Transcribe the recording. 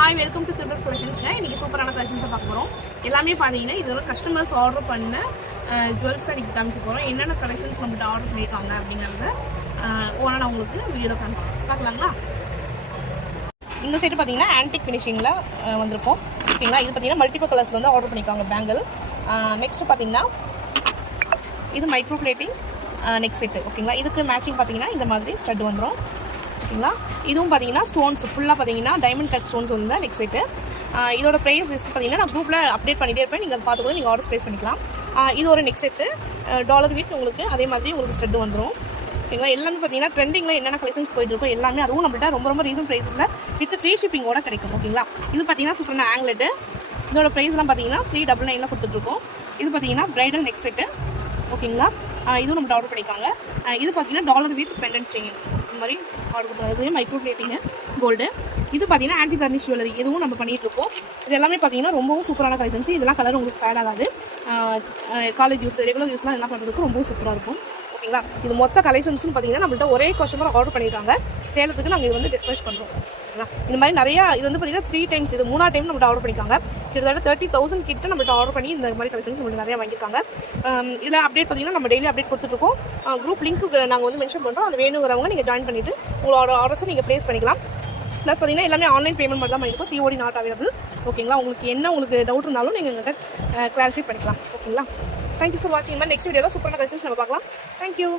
Hi, welcome to திருபஸ் கலெக்ஷன்ஸ்ங்க. இன்றைக்கி சூப்பரான கலெக்ஷன்ஸை பார்க்க போகிறோம். எல்லாமே பார்த்தீங்கன்னா இது ஒரு கஸ்டமர்ஸ் ஆர்டர் பண்ண ஜுவல்ஸ் தான் இன்றைக்கி காமிக்க போகிறோம். என்னென்ன கலெக்ஷன்ஸ் நம்மகிட்ட ஆர்டர் பண்ணியிருக்காங்க அப்படிங்கிறத ஓனா நான் உங்களுக்கு வீடியோவில் பார்க்கலாங்களா? இந்த சைடு பார்த்தீங்கன்னா ஆன்டிக் ஃபினிஷிங்கில் வந்திருக்கும். ஓகேங்களா? இது பார்த்தீங்கன்னா மல்டிபிள் கலர்ஸில் வந்து ஆர்டர் பண்ணியிருக்காங்க பேங்கிள். நெக்ஸ்ட்டு பார்த்தீங்கன்னா இது மைக்ரோ பிளேட்டிங் நெக்ஸ்ட் செட்டு. ஓகேங்களா? இதுக்கு மேட்சிங் பார்த்தீங்கன்னா இந்த மாதிரி ஸ்டட் வந்துடும். ஓகேங்களா? இதுவும் பார்த்தீங்கன்னா ஸ்டோன்ஸ் ஃபுல்லாக பார்த்தீங்கன்னா டைமண்ட் கட் ஸ்டோன்ஸ் வந்து நெக்ஸ்ட் செட்டு. இதோட ப்ரைஸ் லிஸ்ட் பார்த்தீங்கன்னா நான் குரூப்பில் அப்டேட் பண்ணிகிட்டே இருப்பேன். நீங்கள் அதை பார்த்து கூட நீங்கள் ஆர்டர் ப்ளேஸ் பண்ணிக்கலாம். இது ஒரு நெக்ஸ்ட் செட்டு டாலர் வித் உங்களுக்கு அதே மாதிரி உங்களுக்கு ஸ்டட்டு வந்துடும். ஓகேங்களா? எல்லாமே பார்த்தீங்கன்னா ட்ரெண்டிங்கில் என்னென்ன கலெக்ஷன்ஸ் போயிட்டு இருக்கோ எல்லாமே அதுவும் நம்மள்ட்ட ரொம்ப ரீசன் ப்ரைஸில் வித் ஃப்ரீ ஷிப்பிங்கோட கிடைக்கும். ஓகேங்களா? இது பார்த்தீங்கன்னா சூப்பரான ஆங்லெட்டு. இதோட ப்ரைஸ்லாம் பார்த்தீங்கன்னா 399 கொடுத்துட்ருக்கோம். இது பார்த்தீங்கன்னா ப்ரைடல் நெக் செட்டு. ஓகேங்களா? இதுவும் நம்ம ஆர்டர் பண்ணிக்காங்க. இது பார்த்தீங்கன்னா டாலர் வித் பெண்டன்ட் செயின் இந்த மாதிரி ஆர்டர் கொடுக்குறது. மைக்ரோ பிளேட்டிங்கு கோல்டு. இது பார்த்தீங்கன்னா ஆன்டி தர்னிஷ் ஜுவல்லரி. இதுவும் நம்ம பண்ணிகிட்ருக்கோம். இது எல்லாமே பார்த்தீங்கன்னா ரொம்பவும் சூப்பரான கலெக்ஷன்ஸ். இதெல்லாம் கலர் உங்களுக்கு ஃபேட் ஆகாது. காலேஜ் யூஸ் ரெகுலர் யூஸ்லாம் என்ன பண்ணுறதுக்கு ரொம்பவும் சூப்பராக இருக்கும். ஓகேங்களா? இது மொத்த கலெக்ஷன்ஸ்னு பார்த்தீங்கன்னா நம்மள்ட்ட ஒரே கஸ்டமர் ஆர்டர் பண்ணியிருக்காங்க. சேலத்துக்கு நாங்கள் இது வந்து டிஸ்பேச் பண்ணுறோம். ஓகேங்களா? இந்த மாதிரி நிறையா இது வந்து பார்த்தீங்கன்னா 3 டைம்ஸ் இது 3ஆவது டைம் நம்மள்ட்ட ஆர்டர் பண்ணியிருக்காங்க. கிட்டத்தட்ட 30,000 கிட்ட நம்மள்ட்ட ஆர்டர் பண்ணி இந்த மாதிரி கலெக்ஷன்ஸ் நம்மளுக்கு நிறையா வாங்கியிருக்காங்க. இதில் அப்டேட் பார்த்தீங்கன்னா நம்ம டெய்லி அப்டேட் கொடுத்துட்ருக்கோம். குரூப் லிங்க்கு நாங்கள் வந்து மென்ஷன் பண்ணுறோம். அது வேணுங்கிறவங்க நீங்கள் ஜாயின் பண்ணிவிட்டு உங்களோட ஆர்டர்ஸை நீங்கள் ப்ளேஸ் பண்ணிக்கலாம். ப்ளஸ் பார்த்தீங்கன்னா எல்லாமே ஆன்லைன் பேமெண்ட் மட்டும் தான் பண்ணியிருக்கோம். COD not available. ஓகேங்களா? உங்களுக்கு டவுட் இருந்தாலும் நீங்கள் எங்கள்கிட்ட கிளாரிஃபை பண்ணிக்கலாம். ஓகேங்களா? தேங்க்யூ ஃபார் வாட்சிங். நெக்ஸ்ட் வீடியோவில் சூப்பரான கலெக்ஷன்ஸ் நம்ம பார்க்கலாம். தேங்க்யூ.